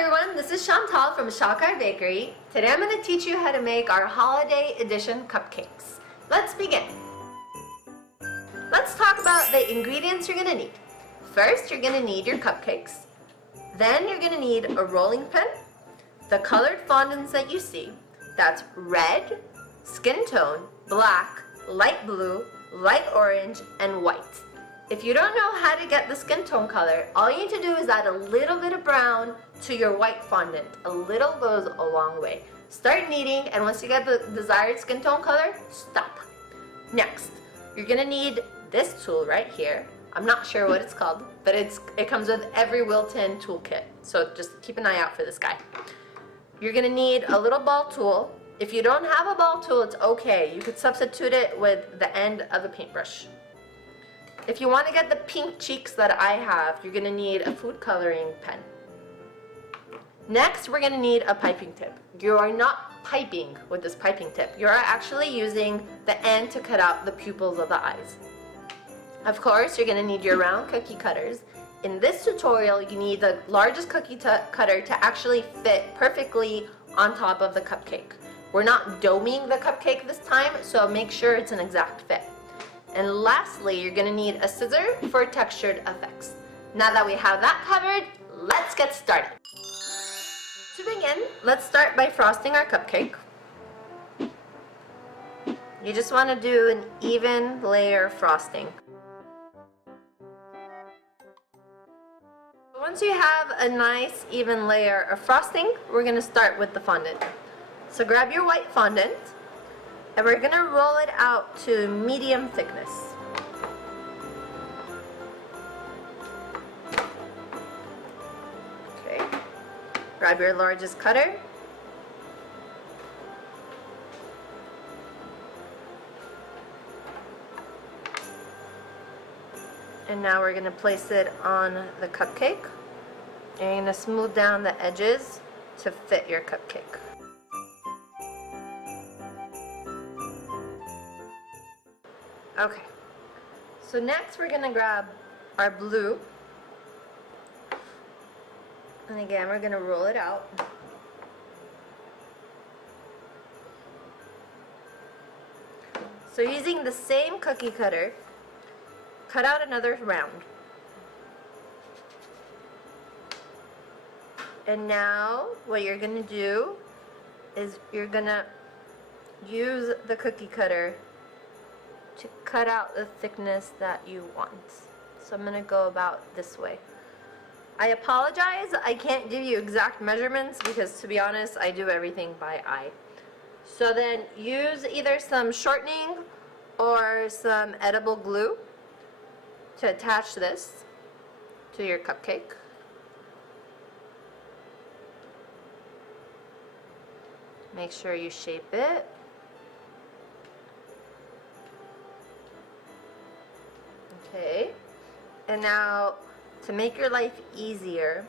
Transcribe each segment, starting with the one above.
everyone, this is Chantal from Shakar Bakery. Today I'm going to teach you how to make our holiday edition cupcakes. Let's begin. Let's talk about the ingredients you're going to need. First, you're going to need your cupcakes. Then you're going to need a rolling pin, the colored fondants that you see. That's red, skin tone, black, light blue, light orange, and white. If you don't know how to get the skin tone color, all you need to do is add a little bit of brown to your white fondant. A little goes a long way. Start kneading, and once you get the desired skin tone color, stop. Next, you're gonna need this tool right here. I'm not sure what it's called, but it comes with every Wilton toolkit. So just keep an eye out for this guy. You're gonna need a little ball tool. If you don't have a ball tool, it's okay. You could substitute it with the end of a paintbrush. If you want to get the pink cheeks that I have, you're going to need a food coloring pen. Next, we're going to need a piping tip. You are not piping with this piping tip. You are actually using the end to cut out the pupils of the eyes. Of course, you're going to need your round cookie cutters. In this tutorial, you need the largest cookie cutter to actually fit perfectly on top of the cupcake. We're not doming the cupcake this time, so make sure it's an exact fit. And lastly, you're going to need a scissor for textured effects. Now that we have that covered, let's get started. To begin, let's start by frosting our cupcake. You just want to do an even layer frosting. Once you have a nice even layer of frosting, we're going to start with the fondant. So grab your white fondant, and we're going to roll it out to medium thickness. Okay. Grab your largest cutter. And now we're going to place it on the cupcake. And you're going to smooth down the edges to fit your cupcake. Okay, so next we're going to grab our blue, and again we're going to roll it out. So using the same cookie cutter, cut out another round. And now what you're going to do is you're going to use the cookie cutter to cut out the thickness that you want. So I'm going to go about this way. I apologize, I can't give you exact measurements because, to be honest, I do everything by eye. So then use either some shortening or some edible glue to attach this to your cupcake. Make sure you shape it. Okay, and now to make your life easier,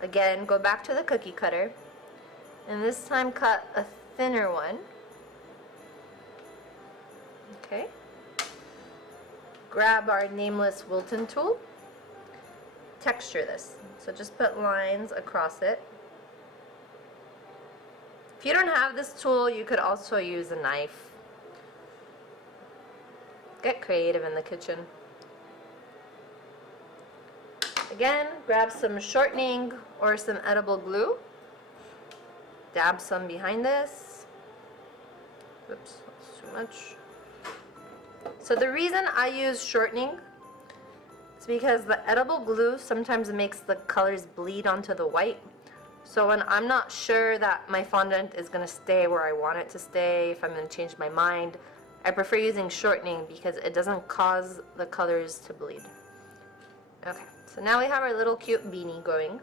again, go back to the cookie cutter, and this time cut a thinner one. Okay, grab our nameless Wilton tool, texture this, so just put lines across it. If you don't have this tool, you could also use a knife. Get creative in the kitchen. Again, grab some shortening or some edible glue. Dab some behind this. Oops, that's too much. So the reason I use shortening is because the edible glue sometimes makes the colors bleed onto the white. So when I'm not sure that my fondant is going to stay where I want it to stay, if I'm going to change my mind, I prefer using shortening because it doesn't cause the colors to bleed. Okay. So now we have our little cute beanie going.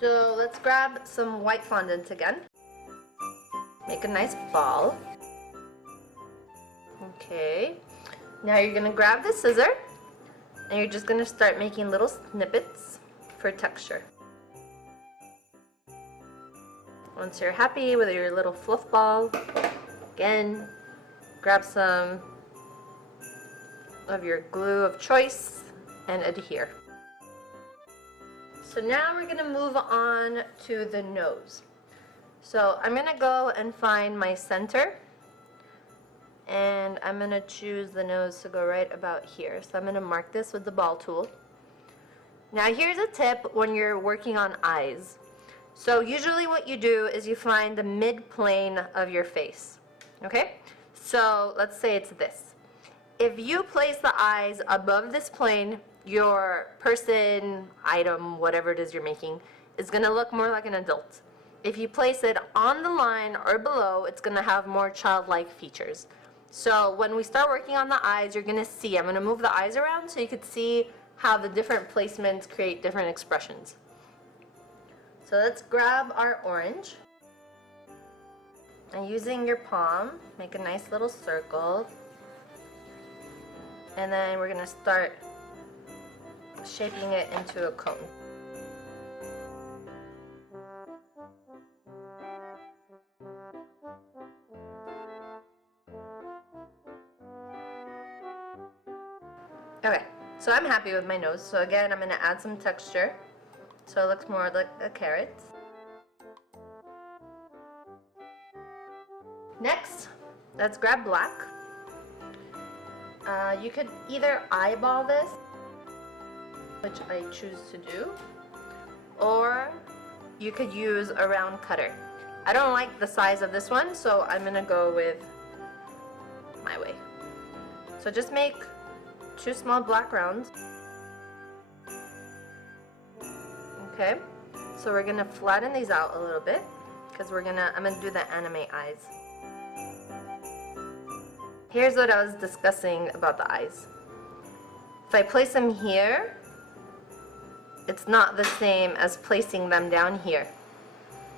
So let's grab some white fondant again. Make a nice ball. Okay. Now you're going to grab the scissor and you're just going to start making little snippets for texture. Once you're happy with your little fluff ball, again, grab some of your glue of choice and adhere. So now we're gonna move on to the nose. So I'm gonna go and find my center, and I'm gonna choose the nose to go right about here. So I'm gonna mark this with the ball tool. Now here's a tip when you're working on eyes. So usually what you do is you find the mid-plane of your face, okay? So let's say it's this. If you place the eyes above this plane, your person, item, whatever it is you're making, is gonna look more like an adult. If you place it on the line or below, it's gonna have more childlike features. So when we start working on the eyes, you're gonna see, I'm gonna move the eyes around so you can see how the different placements create different expressions. So let's grab our orange. And using your palm, make a nice little circle. And then we're gonna start shaping it into a cone. Okay, so I'm happy with my nose. So again, I'm gonna add some texture so it looks more like a carrot. Next, let's grab black. You could either eyeball this, which I choose to do, or you could use a round cutter. I don't like the size of this one, so I'm gonna go with my way. So just make 2 small black rounds. Okay, so we're gonna flatten these out a little bit because I'm gonna do the anime eyes. Here's what I was discussing about the eyes. If I place them here, it's not the same as placing them down here.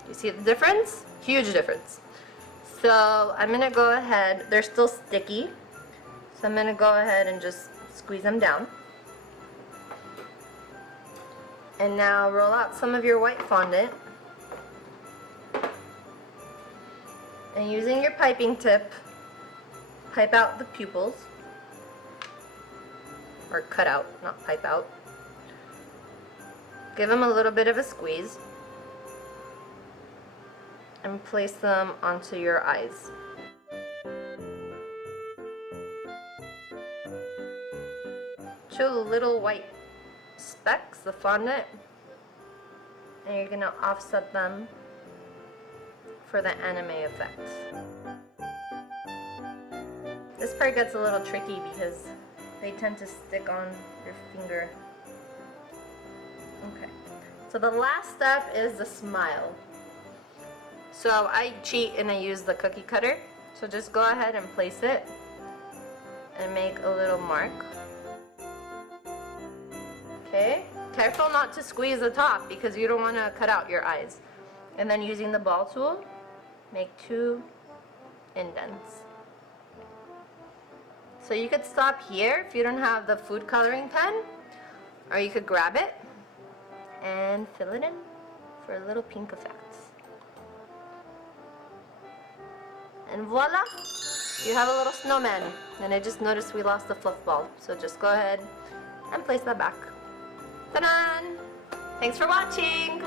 You see the difference? Huge difference. So I'm gonna go ahead, they're still sticky, so I'm gonna go ahead and just squeeze them down. And now roll out some of your white fondant. And using your piping tip, pipe out the pupils. Or cut out, not pipe out. Give them a little bit of a squeeze. And place them onto your eyes. Two little white specks, the fondant, and you're gonna offset them for the anime effects. This part gets a little tricky because they tend to stick on your finger. Okay, so the last step is the smile. So I cheat and I use the cookie cutter. So just go ahead and place it and make a little mark. Okay, careful not to squeeze the top because you don't want to cut out your eyes. And then using the ball tool, make 2 indents. So you could stop here if you don't have the food coloring pen, or you could grab it and fill it in for a little pink effect. And voila! You have a little snowman. And I just noticed we lost the fluff ball, so just go ahead and place that back. Ta-da! Thanks for watching!